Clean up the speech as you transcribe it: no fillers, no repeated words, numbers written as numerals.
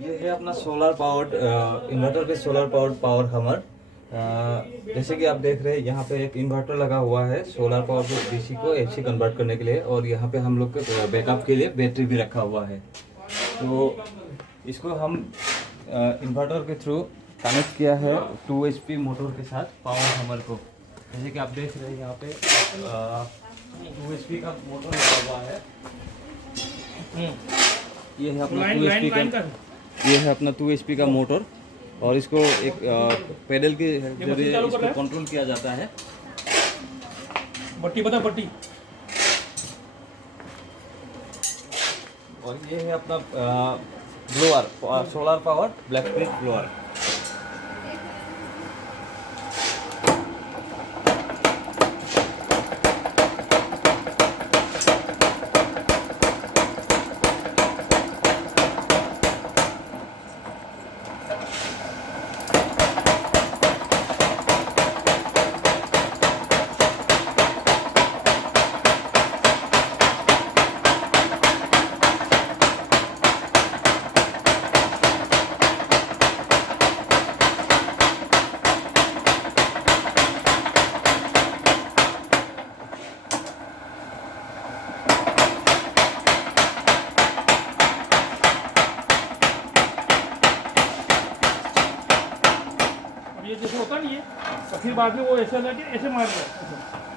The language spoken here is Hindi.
ये है अपना सोलर पावर्ड इन्वर्टर पे सोलर पावर हमर। जैसे कि आप देख रहे हैं यहाँ पे एक इन्वर्टर लगा हुआ है सोलर पावर को डीसी को एसी कन्वर्ट करने के लिए, और यहाँ पे हम लोग के बैकअप के लिए बैटरी भी रखा हुआ है। तो इसको हम इन्वर्टर के थ्रू कनेक्ट किया है 2 HP मोटर के साथ पावर हमर को। जैसे कि आप देख रहे हैं यहाँ पे 2 HP का मोटर लगा हुआ है। ये है अपना 2 HP का, ये है अपना 2 HP का मोटर, और इसको एक पैडल के जरिए इसको कंट्रोल किया जाता है। बट्टी बता बट्टी। और ये है अपना blower, solar power blacksmith blower. ये जैसे होता नहीं है तो फिर बाद में वो ऐसा लगे ऐसे मार रहा है।